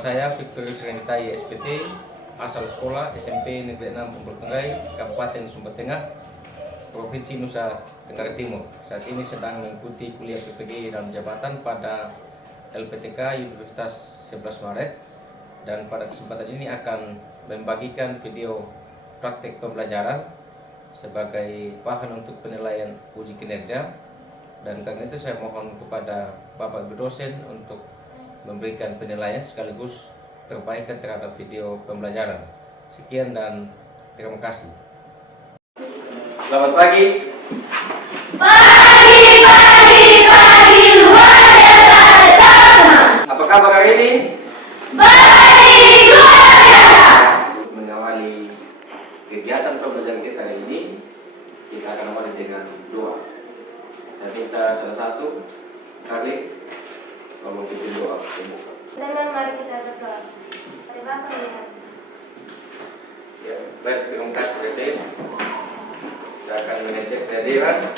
saya Victorius Rengitai SPT, asal sekolah SMP Negeri 6 Umbul Tenggai, Kabupaten Sumber Tengah, Provinsi Nusa Tenggara Timur. Saat ini sedang mengikuti kuliah PPG dalam jabatan pada LPTK Universitas 11 Maret, dan pada kesempatan ini akan membagikan video praktek pembelajaran sebagai bahan untuk penilaian uji kinerja. Dan karena itu saya mohon kepada Bapak Ibu dosen untuk memberikan penilaian sekaligus perbaikan terhadap video pembelajaran. Sekian dan terima kasih. Selamat pagi. Pagi luar biasa. Apa kabar hari ini? Baik, luar biasa. Untuk mengawali kegiatan pembelajaran kita hari ini, kita akan awali dengan doa. Saya minta salah satu kali kalau pimpin doa semua. Dengan mari kita berdoa. Terima kasih. Ya, baik, terima kasih Dede. Saya akan mengecek kehadiran.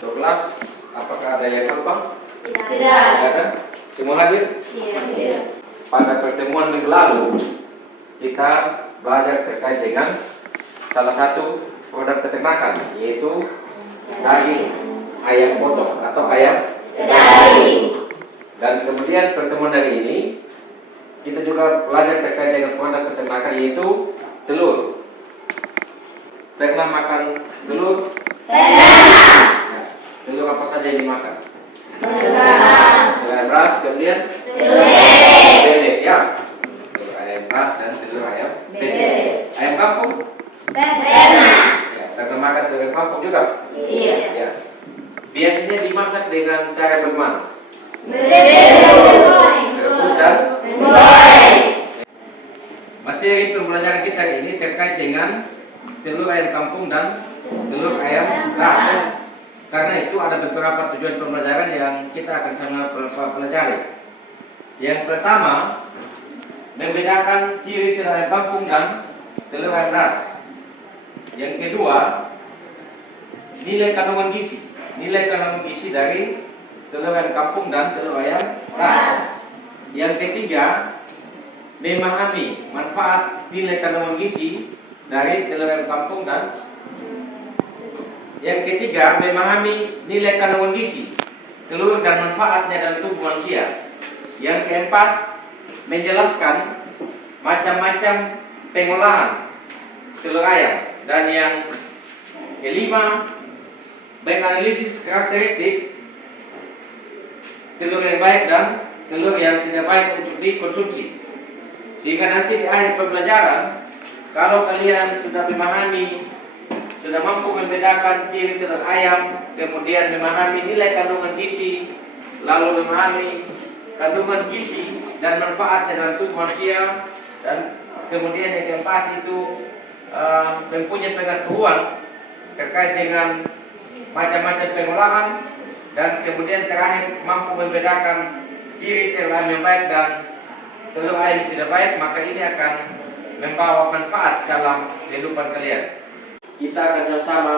12. Apakah ada yang gampang? Tidak. Tidak ada. Semua hadir? Iya. Pada pertemuan minggu lalu kita belajar terkait dengan salah satu produk peternakan, yaitu daging ayam potong atau ayam Daging. Dan kemudian pertemuan hari ini kita juga belajar terkait dengan produk peternakan, yaitu telur. Pernah makan telur? Pernah. Ya. Telur apa saja yang dimakan? Beras. Telur ras, kemudian Telur. bebek, ya. Telur ayam ras dan telur ayam bebek. Ayam kampung? Pernah. Ya. Pernah makan telur kampung juga? Iya. Ya. Biasanya dimasak dengan cara bagaimana? Merebus dan Menggoreng. materi pembelajaran kita ini terkait dengan telur ayam kampung dan telur ayam ras. Karena itu ada beberapa tujuan pembelajaran yang kita akan sama pelajari. Yang pertama, membedakan ciri telur ayam kampung dan telur ayam ras. Yang kedua, nilai kandungan gizi. Nilai kandungan gizi dari telur ayam kampung dan telur ayam ras. Yang ketiga, memahami manfaat nilai kandungan gizi dari telur ayam kampung dan yang ketiga, memahami nilai kandungan gizi telur dan manfaatnya dalam tubuh manusia. Yang keempat, menjelaskan macam-macam pengolahan telur ayam. Dan yang kelima, menganalisis karakteristik telur yang baik dan telur yang tidak baik untuk dikonsumsi. Sehingga nanti di akhir pembelajaran, kalau kalian sudah memahami, sudah mampu membedakan ciri telur ayam, kemudian memahami nilai kandungan gizi, lalu memahami kandungan gizi dan manfaatnya dalam tubuh manusia, dan kemudian yang keempat itu mempunyai pengetahuan terkait dengan macam-macam pengolahan, dan kemudian terakhir mampu membedakan ciri telur ayam yang baik dan telur ayam yang tidak baik, maka ini akan membawa manfaat dalam kehidupan kalian. Kita akan sama-sama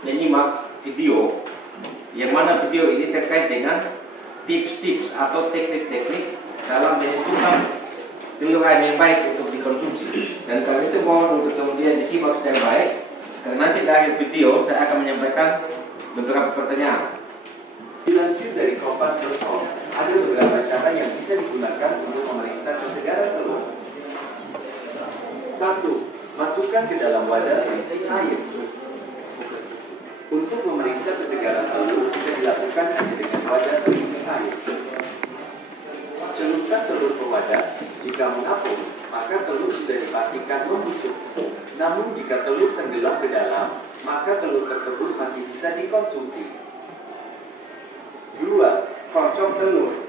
menyimak video, yang mana video ini terkait dengan tips-tips atau teknik-teknik dalam menentukan telur ayam yang baik untuk dikonsumsi. Dan karena itu mohon untuk kemudian disimak secara baik, karena nanti di akhir video saya akan menyampaikan beberapa pertanyaan. Dilansir dari kompas.com, ada beberapa cara yang bisa digunakan untuk memeriksa kesegaran telur. 1. Masukkan ke dalam wadah berisi air. Untuk memeriksa kesegaran telur bisa dilakukan hanya dengan wadah berisi air. Celupkan telur ke wadah. Jika mengapung, maka telur sudah dipastikan membusuk. Namun jika telur tenggelam ke dalam, maka telur tersebut masih bisa dikonsumsi. 2. Kocok telur.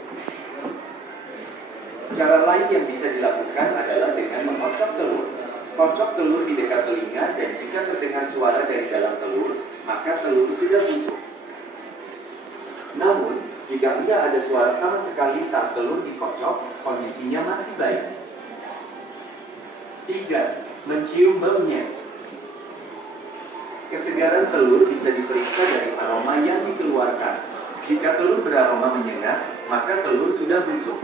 Cara lain yang bisa dilakukan adalah dengan mengocok telur. Kocok telur di dekat telinga, dan jika terdengar suara dari dalam telur, maka telur sudah busuk. Namun, jika tidak ada suara sama sekali saat telur dikocok, kondisinya masih baik. 3. Mencium baunya. Kesegaran telur bisa diperiksa dari aroma yang dikeluarkan. Jika telur beraroma menyengat, maka telur sudah busuk.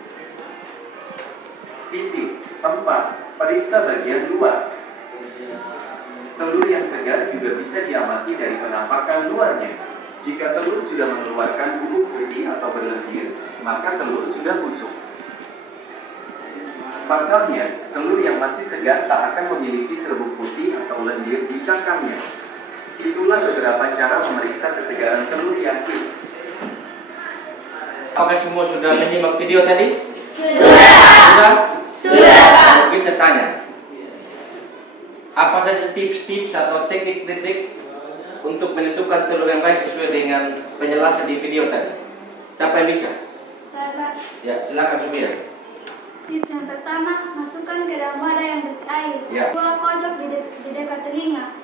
Titik 4. Periksa bagian luar. Telur yang segar juga bisa diamati dari penampakan luarnya. Jika telur sudah mengeluarkan bubuk putih atau berlendir, maka telur sudah busuk. Pasalnya, telur yang masih segar tak akan memiliki serbuk putih atau lendir di cangkangnya. Itulah beberapa cara memeriksa kesegaran telur yang kids. Apakah semua sudah menyimak video tadi? Sudah. Mungkin saya tanya, apa saja tips-tips atau teknik-teknik untuk menentukan telur yang baik sesuai dengan penjelasan di video tadi? Siapa yang bisa? Saya, Pak. Ya, silakan Sumia. Tips yang pertama, masukkan ke dalam wadah yang bersih air. Ya. 2. Kocok di dekat telinga.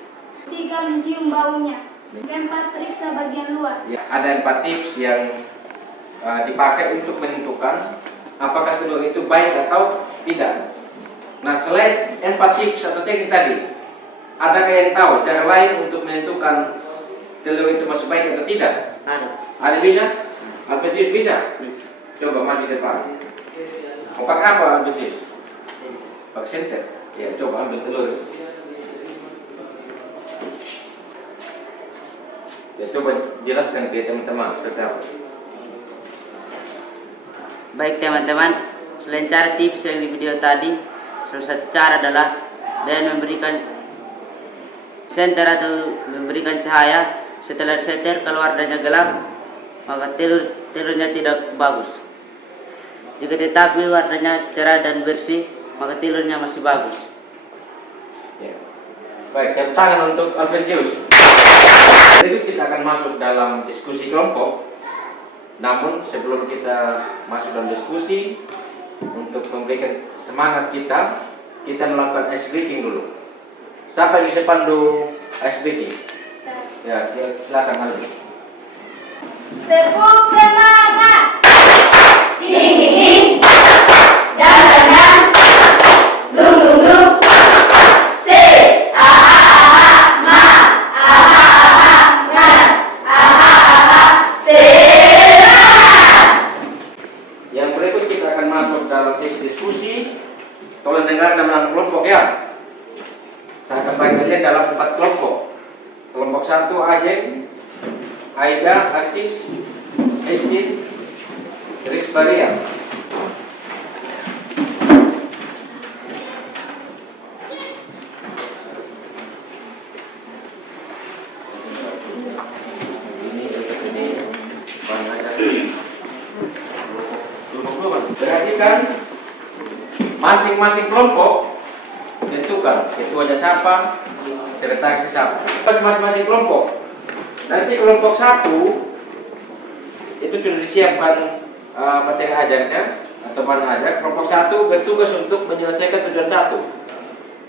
3. Mencium baunya. 4. Periksa bagian luar. Ya, ada 4 tips yang dipakai untuk menentukan apakah telur itu baik atau tidak. Nah, selain 4 tips atau teknik tadi, adakah yang tahu cara lain untuk menentukan telur itu masih baik atau tidak? Ada bisa? Alfetius bisa? Coba maju depan. Mau pakai apa Alfetius? Pakai senter? Ya, coba ambil telur. Ya, coba jelaskan ke teman-teman seperti apa. Baik teman-teman, selain cara tips yang di video tadi, salah satu cara adalah dengan memberikan senter atau memberikan cahaya. Setelah senter kalau warnanya gelap, maka telurnya tidak bagus. Jika tetapi warnanya cerah dan bersih, maka telurnya masih bagus. Ya. Baik, tepuk tangan untuk Alfensius. Jadi kita akan masuk dalam diskusi kelompok. Namun sebelum kita masuk dalam diskusi, untuk memberikan semangat kita melakukan ice breaking dulu. Siapa yang bisa pandu ice breaking? Ya, silakan Alfi. Tepuk semangat. Sini, dan dulu. Se, ma, se. Yang berikut kita akan masuk dalam sesi diskusi. Tolong dengar dalam kelompok ya. Saya akan bagi kalian dalam 4 kelompok. Kelompok 1 Ajeng, Aida, Artis, Estin, Rizbaria. Perhatikan masing-masing kelompok tentukan ketuanya siapa, sekretaris siapa. Masing-masing kelompok. Nanti kelompok 1 itu sudah disiapkan materi ajarnya atau bahan ajar. Kelompok 1 bertugas untuk menyelesaikan tujuan 1.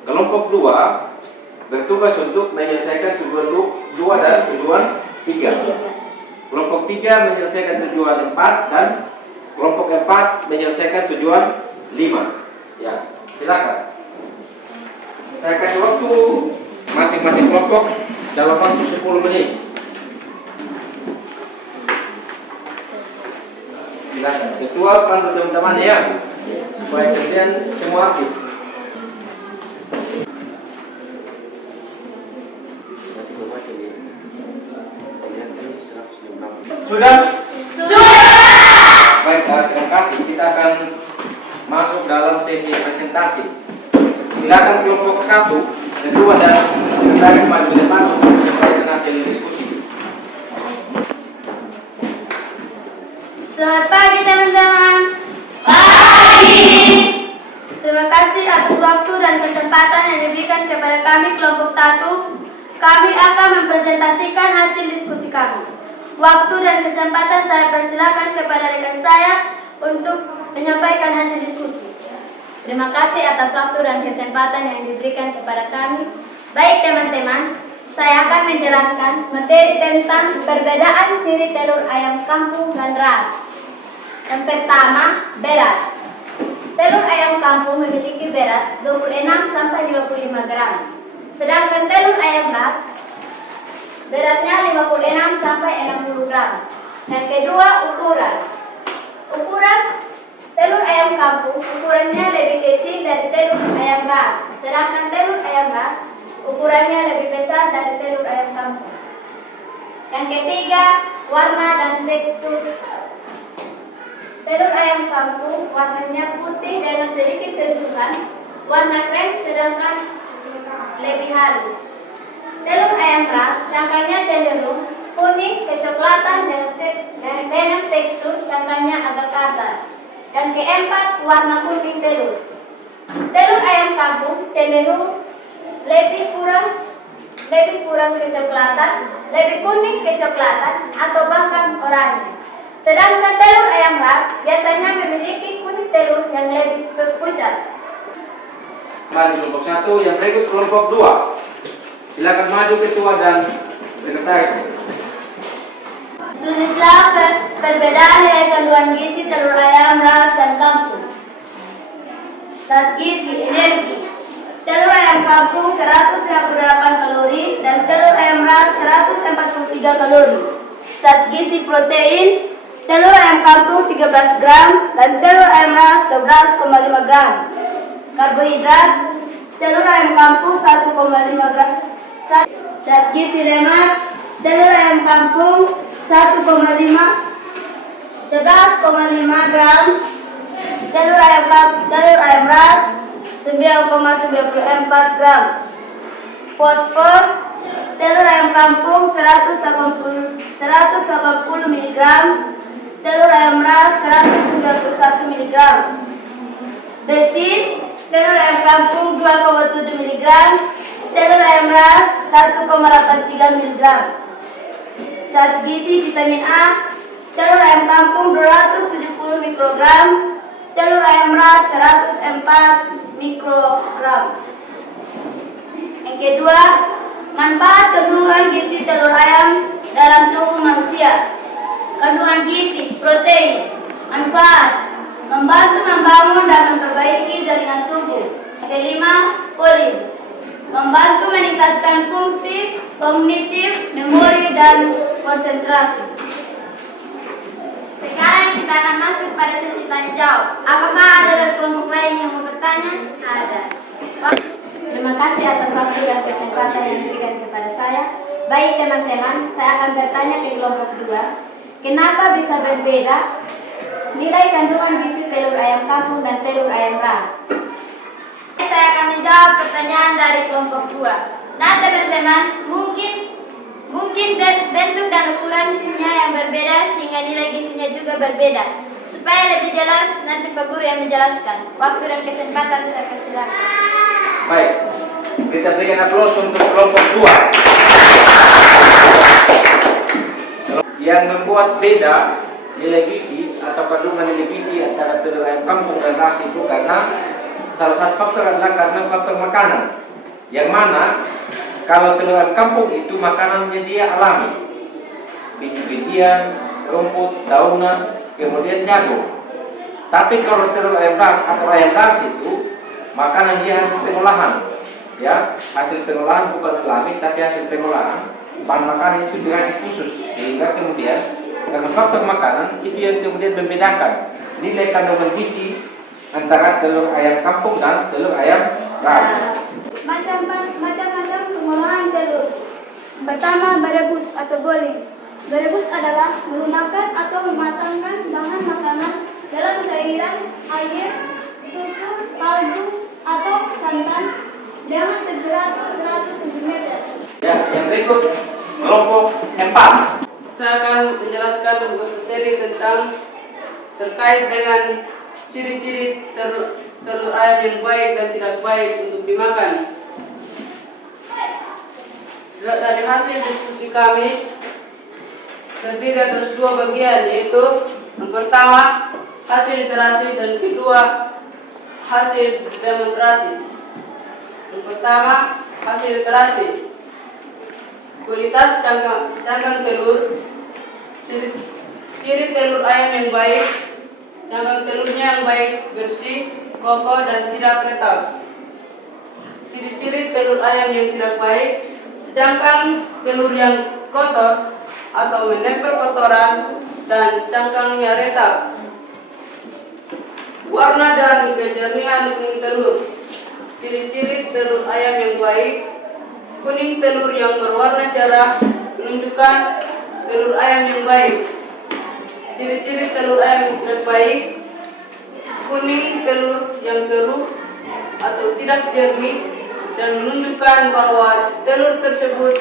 Kelompok 2 bertugas untuk menyelesaikan tujuan 2 dan tujuan 3. Kelompok 3 menyelesaikan tujuan 4 dan kelompok 4 menyelesaikan tujuan 5. Ya, silakan. Saya kasih waktu masing-masing kelompok dalam waktu 10 menit. Silakan. Ketua pandu teman-teman ya, supaya kalian semua aktif. Sudah? Baik, terima kasih. Kita akan masuk dalam sesi presentasi. Silakan kelompok 1, kedua dan sekretaris maju ke depan untuk menyampaikan hasil diskusi. Selamat pagi teman-teman. Pagi. Terima kasih atas waktu dan kesempatan yang diberikan kepada kami kelompok 1. Kami akan mempresentasikan hasil diskusi kami. Waktu dan kesempatan saya persilakan kepada rekan saya untuk menyampaikan hasil diskusi. Terima kasih atas waktu dan kesempatan yang diberikan kepada kami. Baik teman-teman, saya akan menjelaskan materi tentang perbedaan ciri telur ayam kampung dan ras. Yang pertama, berat. Telur ayam kampung memiliki berat 26 sampai 55 gram. Sedangkan telur ayam ras beratnya 56 sampai 60 gram. Yang kedua, ukuran. Ukuran telur ayam kampung ukurannya lebih kecil dari telur ayam ras, sedangkan telur ayam ras ukurannya lebih besar dari telur ayam kampung. Yang ketiga, warna dan tekstur. Telur ayam kampung warnanya putih dengan sedikit sentuhan warna krem, sedangkan lebih halus. Telur ayam ras cangkangnya cenderung kuning kecoklatan dengan tekstur cangkangnya agak kasar. Dan keempat, warna kuning telur. Telur ayam kampung cenderung lebih kurang kecoklatan, lebih kuning kecoklatan atau bahkan oranye. Sedangkan telur ayam ras biasanya memiliki kuning telur yang lebih pucat. Mari kelompok 1, yang berikut kelompok 2. Silakan maju ketua dan sekretaris. Tulislah perbedaan nilai kandungan gizi telur ayam ras dan kampung. Zat gizi, energi. Telur ayam kampung 158 kalori dan telur ayam ras 143 kalori. Zat gizi protein. Telur ayam kampung 13 gram dan telur ayam ras 12,5 gram. Karbohidrat. Telur ayam kampung 1,5 gram. Zat gizi lemak. Telur ayam kampung 11,5 gram. Telur ayam ras 9,94 gram. Fosfor. Telur ayam kampung 180 mg. Telur ayam ras 191 mg. Besi. Telur ayam kampung 2,7 mg. Telur ayam ras 1,83 mg. Zat gizi vitamin A. Telur ayam kampung 270 mikrogram. Telur ayam ras 104 mikrogram. Yang kedua, manfaat kandungan gizi telur ayam dalam tubuh manusia. Kandungan gizi, protein. Manfaat: membantu membangun dan memperbaiki jaringan tubuh. Yang kelima, polim. Membantu meningkatkan fungsi kognitif, memori, dan konsentrasi. Sekarang kita akan masuk pada sesi tanya jawab. Apakah ada dari kelompok lain yang mau bertanya? Ada. Terima kasih atas waktu dan kesempatan yang diberikan kepada saya. Baik teman-teman, saya akan bertanya ke kelompok 2. Kenapa bisa berbeda nilai kandungan gizi telur ayam kampung dan telur ayam ras? Saya akan menjawab pertanyaan dari kelompok 2. Nah teman-teman, mungkin bentuk dan ukurannya yang berbeda sehingga nilai gizinya juga berbeda. Supaya lebih jelas, nanti Pak Guru yang menjelaskan. Waktu dan kesempatan saya persilakan. Baik, kita berikan aplaus untuk kelompok 2. Yang membuat beda nilai gizi atau kandungan nilai gizi antara telur ayam kampung dan ras itu karena salah satu faktor adalah karena faktor makanan. Yang mana kalau telur ayam kampung itu makanannya dia alami, biji-bijian, rumput, daunan, kemudian jagung. Tapi kalau telur ayam ras atau ayam ras itu makanan dia hasil pengolahan, ya, hasil pengolahan bukan alami tapi hasil pengolahan. Bahan makanan itu diracik khusus sehingga kemudian karena faktor makanan itu yang kemudian membedakan nilai kandungan gizi antara telur ayam kampung dan telur ayam ras. Macam-macam pengolahan telur. Pertama, merebus atau goreng. Merebus adalah melunakan atau mematangkan bahan makanan dalam cairan, air, susu, kaldu, atau santan dengan temperatur 100 cm. Ya, yang berikut kelompok 4. Saya akan menjelaskan materi tentang terkait dengan ciri-ciri telur ayam yang baik dan tidak baik untuk dimakan. Dari hasil diskusi kami terdiri atas 2 bagian, yaitu yang pertama hasil literasi dan kedua hasil demonstrasi. Yang pertama hasil literasi. Kualitas cangkang telur. Ciri telur ayam yang baik: cangkang telurnya yang baik, bersih, kokoh, dan tidak retak. Ciri-ciri telur ayam yang tidak baik: cangkang telur yang kotor atau menempel kotoran dan cangkangnya retak. warna dan kejernihan kuning telur. Ciri-ciri telur ayam yang baik: kuning telur yang berwarna cerah menunjukkan telur ayam yang baik. Ciri-ciri telur ayam yang baik: kuning telur yang keruh atau tidak jernih dan menunjukkan bahwa telur tersebut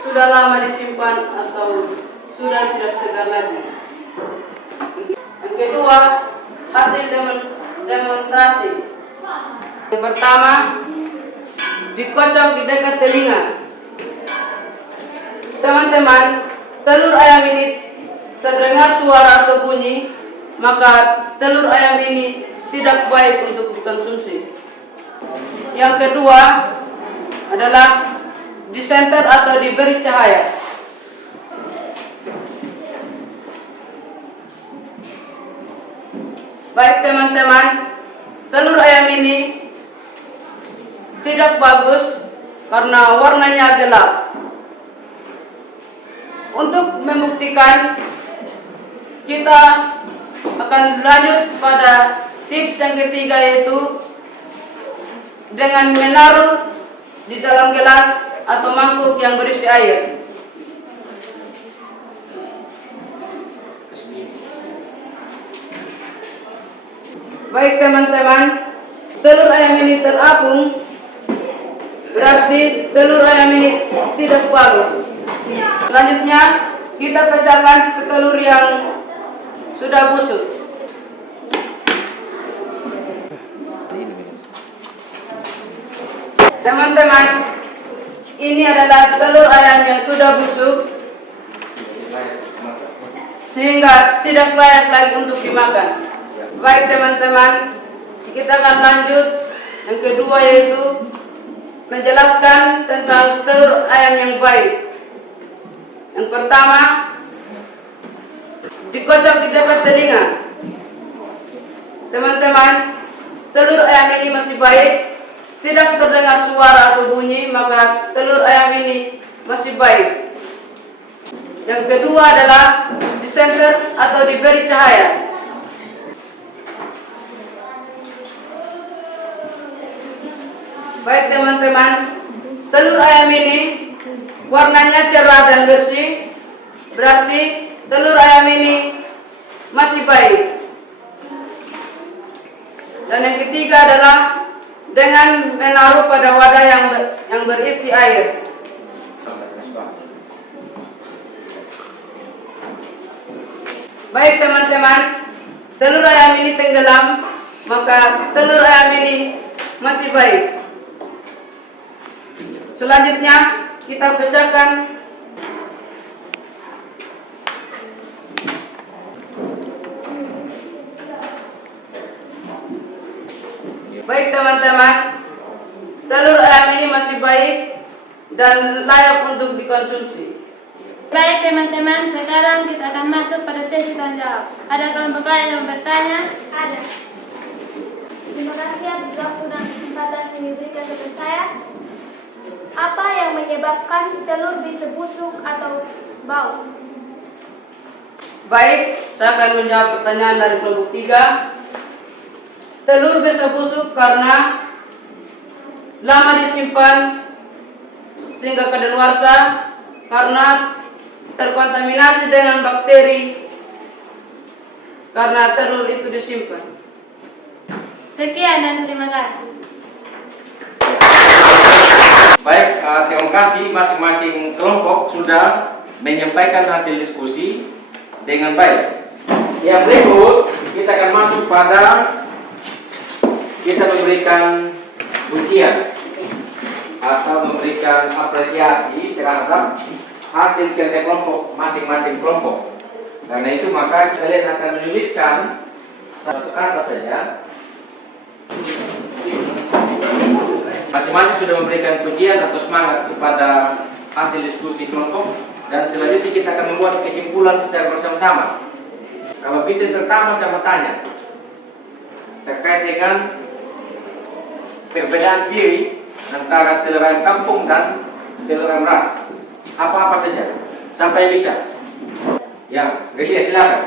sudah lama disimpan atau sudah tidak segar lagi. Yang kedua, hasil demonstrasi. Yang pertama, dikocok di dekat telinga. Teman-teman, telur ayam ini terdengar suara atau bunyi, maka telur ayam ini tidak baik untuk dikonsumsi. Yang kedua adalah disenter atau diberi cahaya. Baik teman-teman, telur ayam ini tidak bagus karena warnanya gelap. Untuk membuktikan, kita akan lanjut pada tips yang ketiga, yaitu dengan menaruh di dalam gelas atau mangkuk yang berisi air. Baik teman-teman, telur ayam ini terapung, berarti telur ayam ini tidak bagus. Selanjutnya, kita pecahkan ke telur yang sudah busuk. Teman-teman, ini adalah telur ayam yang sudah busuk, sehingga tidak layak lagi untuk dimakan. Baik teman-teman, kita akan lanjut. Yang kedua yaitu menjelaskan tentang telur ayam yang baik. Yang pertama, dikocok di dekat telinga. Teman-teman, telur ayam ini masih baik, tidak terdengar suara atau bunyi, maka telur ayam ini masih baik. Yang kedua adalah disenter atau diberi cahaya. Baik teman-teman, telur ayam ini warnanya cerah dan bersih, berarti telur ayam ini masih baik. Dan yang ketiga adalah dengan menaruh pada wadah yang berisi air. Baik teman-teman, telur ayam ini tenggelam, maka telur ayam ini masih baik. Selanjutnya, kita pecahkan baik teman-teman, telur ayam ini masih baik dan layak untuk dikonsumsi. Baik teman-teman, sekarang kita akan masuk pada sesi tanya jawab. Ada kelompok lain yang bertanya? Ada. Terima kasih atas waktu dan kesempatan yang diberikan kepada saya. Apa yang menyebabkan telur bisa busuk atau bau? Baik, saya akan menjawab pertanyaan dari kelompok 3. Telur bisa busuk karena lama disimpan sehingga kadaluarsa, karena terkontaminasi dengan bakteri karena telur itu disimpan. Sekian dan terima kasih. Baik, terima kasih masing-masing kelompok sudah menyampaikan hasil diskusi dengan baik. Yang berikut kita akan masuk pada kita memberikan pujian atau memberikan apresiasi terhadap hasil kerja kelompok masing-masing kelompok. Karena itu maka kalian akan menuliskan satu kata saja. Masing-masing sudah memberikan pujian atau semangat kepada hasil diskusi kelompok, dan selanjutnya kita akan membuat kesimpulan secara bersama-sama. Kalau bitin pertama saya mau tanya terkait dengan perbedaan ciri antara telur ayam kampung dan telur ayam ras. Apa-apa saja, sampai bisa. Ya, Gelia silakan.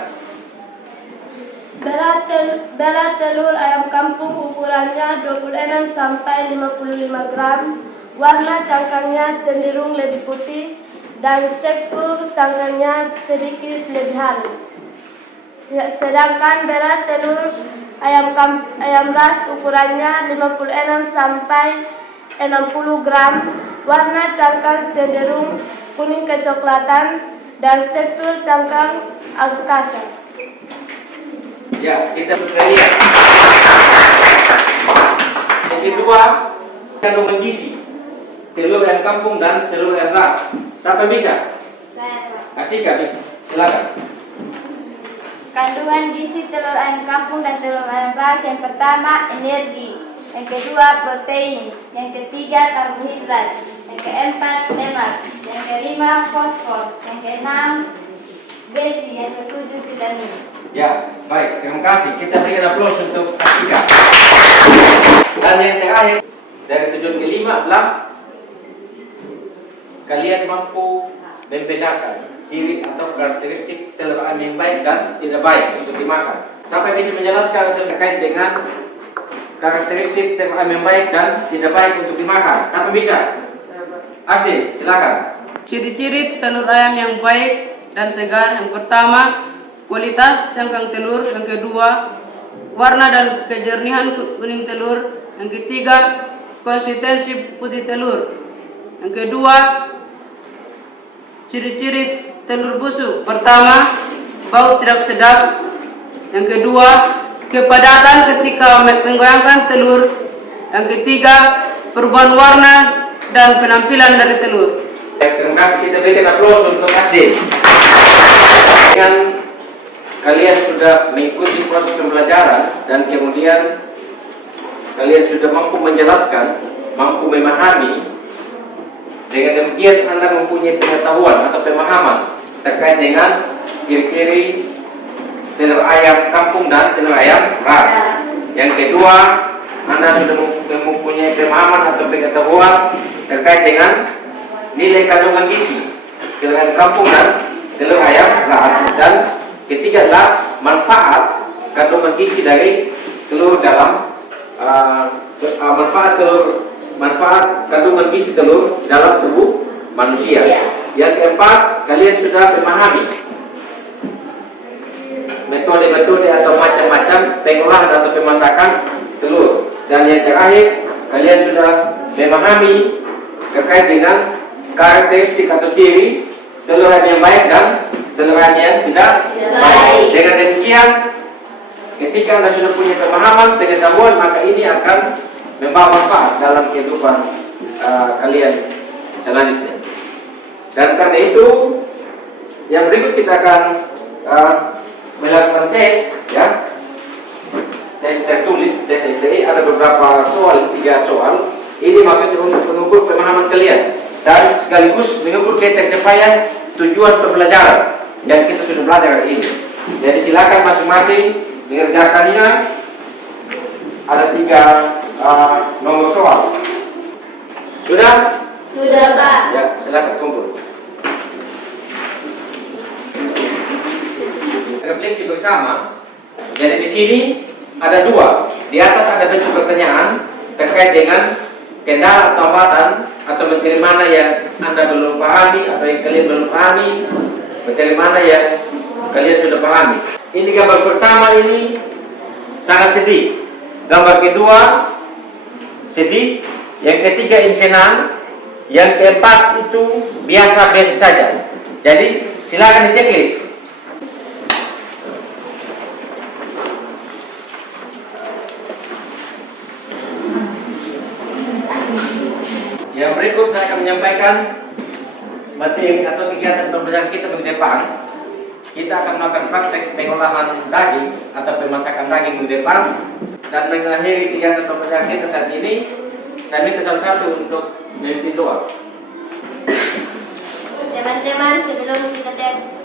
Berat telur ayam kampung ukurannya 26 sampai 55 gram. Warna cangkangnya cenderung lebih putih dan tekstur cangkangnya sedikit lebih halus. Sedangkan berat telur ayam ras ukurannya 56 sampai 60 gram. Warna cangkang cenderung kuning kecoklatan dan tekstur cangkang agak kasar. Ya, kita lihat. Yang kedua, kandungan gizi. Telur ayam kampung dan telur ayam ras. Siapa bisa? Saya, Pak. Astika bisa. Silakan. Kandungan gizi telur ayam kampung dan telur ayam ras: yang pertama energi, yang kedua protein, yang ketiga karbohidrat, yang keempat lemak, yang kelima fosfor, yang keenam besi, yang ketujuh vitamin. Ya, baik. Terima kasih. Kita berikan aplaus untuk Astika. Dan yang terakhir, dari tujuan kelima adalah kalian mampu membedakan ciri atau karakteristik telur ayam yang baik dan tidak baik untuk dimakan. Sampai bisa menjelaskan terkait dengan karakteristik telur ayam yang baik dan tidak baik untuk dimakan. Siapa bisa? Asli, silakan. Ciri-ciri telur ayam yang baik dan segar: yang pertama, kualitas cangkang telur; yang kedua, warna dan kejernihan kuning telur; yang ketiga, konsistensi putih telur; yang kedua, ciri-ciri telur busuk: pertama, bau tidak sedap; yang kedua, kepadatan ketika menggoyangkan telur; yang ketiga, perubahan warna dan penampilan dari telur. Baik, terima kasih. Kita berikan aplaus untuk Asli. Dengan kalian sudah mengikuti proses pembelajaran dan kemudian kalian sudah mampu menjelaskan, mampu memahami. Dengan demikian Anda mempunyai pengetahuan atau pemahaman terkait dengan ciri-ciri telur ayam kampung dan telur ayam ras. Yang kedua, Anda sudah mempunyai pemahaman atau pengetahuan terkait dengan nilai kandungan gizi telur ayam kampung dan telur ayam ras. Dan ketiga adalah manfaat kandungan gizi dari telur dalam manfaat kandungan gizi telur dalam tubuh manusia. Yang keempat, kalian sudah memahami metode-metode atau macam-macam pengolahan atau pemasakan telur. Dan yang terakhir, kalian sudah memahami terkait dengan karakteristik atau ciri telur ayam yang baik dan telur ayam yang tidak baik. Dengan demikian, ketika Anda sudah punya pemahaman, pengetahuan, maka ini akan membawa manfaat dalam kehidupan kalian selanjutnya. Dan karena itu, yang berikut kita akan melakukan tes, ya, tes tertulis, tes essay. Ada beberapa soal, 3 soal. Ini maksudnya untuk mengukur pemahaman kalian dan sekaligus mengukur ketercapaian tujuan pembelajaran yang kita sudah belajar hari ini. Jadi silakan masing-masing mengerjakannya. Ada 3 nomor soal. Sudah? Sudah, Pak. Ya, silakan kumpul. Refleksi bersama. Jadi di sini ada 2. Di atas ada bentuk pertanyaan terkait dengan kendala atau hambatan atau materi mana yang Anda belum pahami atau yang kalian belum pahami, materi mana yang kalian sudah pahami. Ini gambar pertama ini sangat sedih. Gambar kedua sedih. Yang ketiga ini senang. Yang keempat itu biasa-biasa saja. Jadi silakan di checklist. Yang berikut saya akan menyampaikan materi atau kegiatan pembelajaran kita minggu depan. Kita akan melakukan praktek pengolahan daging atau pemasakan daging minggu depan. Dan mengakhiri kegiatan pembelajaran kita saat ini, saya minta satu-satu untuk memimpin doa. Teman-teman, sebelum kita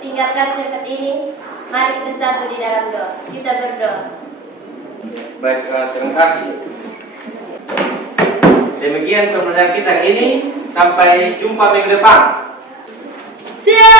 tinggalkan tempat ini, mari kita satu di dalam doa. Kita berdoa. Baik, terima kasih. Demikian pembelajaran kita ini. Sampai jumpa minggu depan. Siap!